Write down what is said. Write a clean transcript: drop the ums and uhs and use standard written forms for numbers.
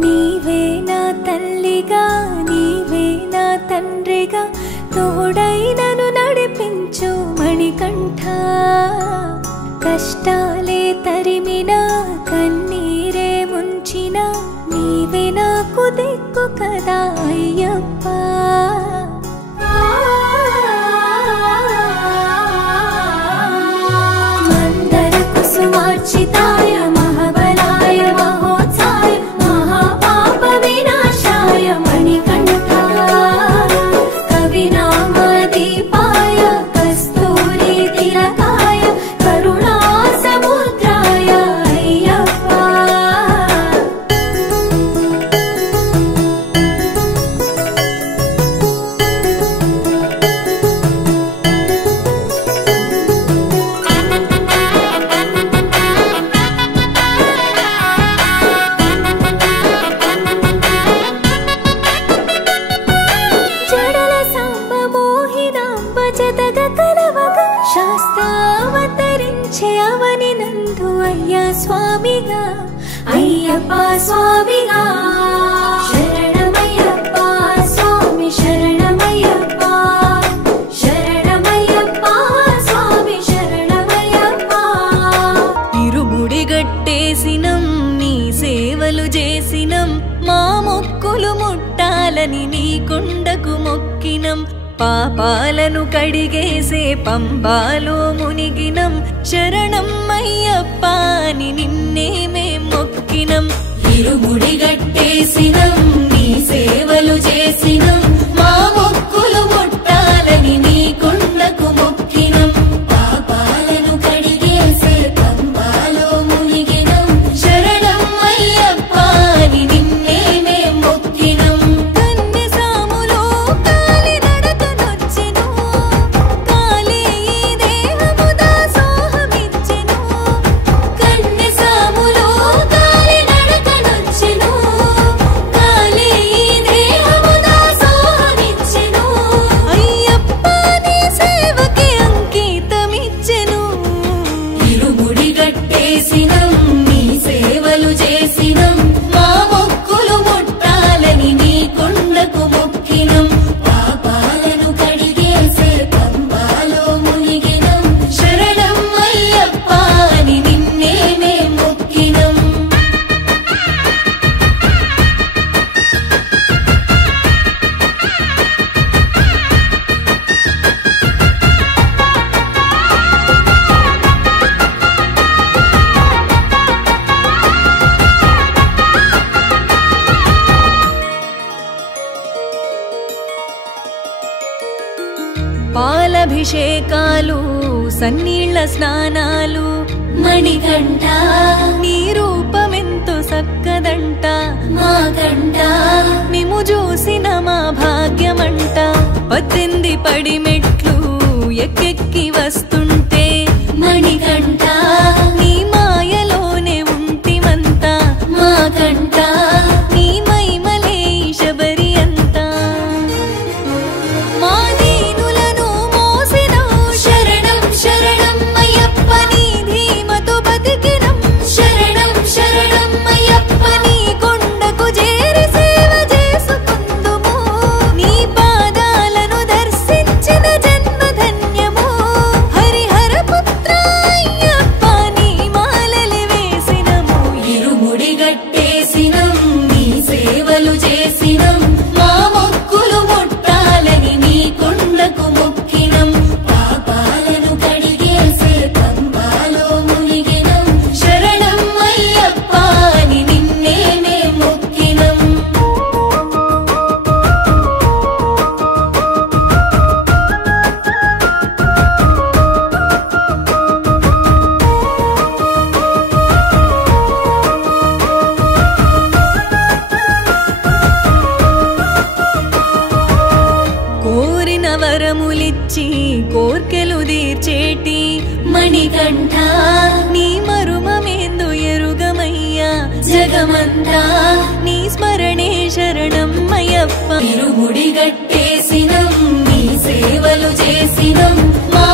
నీవే నా తల్లిగా నీవే నా తండ్రిగా తోడై నన్ను నడిపించు మణికంఠ కష్టాలే తరిమినా కన్నీరే ముంచినా నీవే నాకు దిక్కు కదా అయ్యప్ప మందర కుసుమార్చితాయ మహాబలాయ మహోత్సాయ మహాపాప వినాశాయ మణికంఠ కవినామ దీపాయ కస్తూరి తిలకాయ కరుణా సముద్రాయ అయ్యప్ప జడల సాంబ మోహినాంబ జతగ కలవగ శాస్త్రావతరించే అవని నందు అయ్యా స్వామిగా అయ్యప్ప స్వామిగా శరణమయ్యప్ప స్వామి శరణమయ్యప్ప శరణమయ్యప్ప స్వామి శరణమయ్యప్ప ఇరుముడి గట్టేసినం నీ సేవలు చేసినం మా మొక్కులు ముట్టాలని నీ కొండకు మొక్కినం పాపాలను కడిగేసే పంబాలో మునిగినం శరణం అయ్యప్ప అని నిన్నే మేం మొక్కినం ఇరుముడి గట్టేసినం నీ సేవలు చేసినం మా మొక్కులు ముట్టాలని నీ కొండకు మొక్కినం పాపాలను కడిగేసే పంబాలో మునిగినం శరణం అయ్యప్ప అని నిన్నే మేం మొక్కినం కన్నె సాములో కాలి నడకనొచ్చెను కాలే ఈ దేహము దాసోహమిచ్చెను కన్నె సాములో కాలి నడకనొచ్చెను కాలే ఈ దేహము దాసోహమిచ్చెను అయ్యప్ప నీ సేవకి అంకితమిచ్చెను ఇరుముడి గట్టేసినం నీ సేవలు చేసినం మా మొక్కులు ముట్టాలని నీ కొండకు మొక్కినం పాపాలను కడిగేసే పంబాలో మునిగినం శరణం అయ్యప్ప అని నిన్నే మేం మొక్కినం పాలభిషేకాలు సన్నీళ్ల స్నానాలు మణికంఠ నీ రూపమెంతో సక్కదంట మా కంట మేము చూసిన మా భాగ్యమంట 18 పడి మెట్లు ఎక్కెక్కి వస్తుంటే మణికంఠ నీ మాయలోనే ఉంటిమంత మా కంట నీ మైమలే శబరి అంతా మా దీనులను మోసినవు శరణం శరణం అయ్యప్ప నీ ధీమతో బతికినం శరణం శరణం అయ్యప్ప నీ కొండకు చేరి సేవ చేసుకుందుము నీ పాదాలను దర్శించిన జన్మ ధన్యము హరిహర పుత్ర అయ్యప్ప నీ కంఠ నీ మరుమమేందు ఎరుగమయ్యా జగమంతా నీ స్మరణే శరణం అయ్యప్ప ఇరుముడి గట్టేసినం నీ సేవలు చేసినం మా